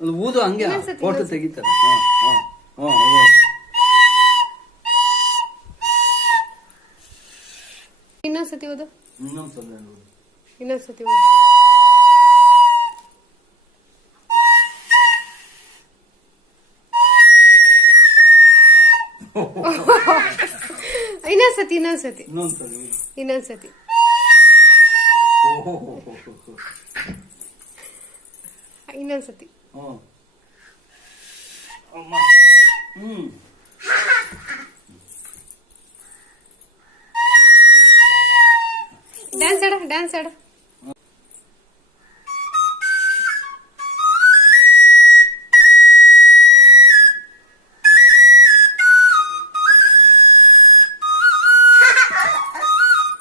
ಅದು ಊದು ಹಂಗೆ ಫೋಟೋ ತೆಗಿತಾರೆ. ಇನ್ನೊಂದ್ಸತಿ ಓದು. ಇನ್ನೊಂದ್ಸತಿ ಓದು. ಇನ್ನೊಂದ್ಸತಿ ಇನ್ನೊಂದ್ಸತಿ. ಇನ್ನೊಂದ್ಸತಿ. ಡ್ಯಾನ್ಸ್ ಆಡ.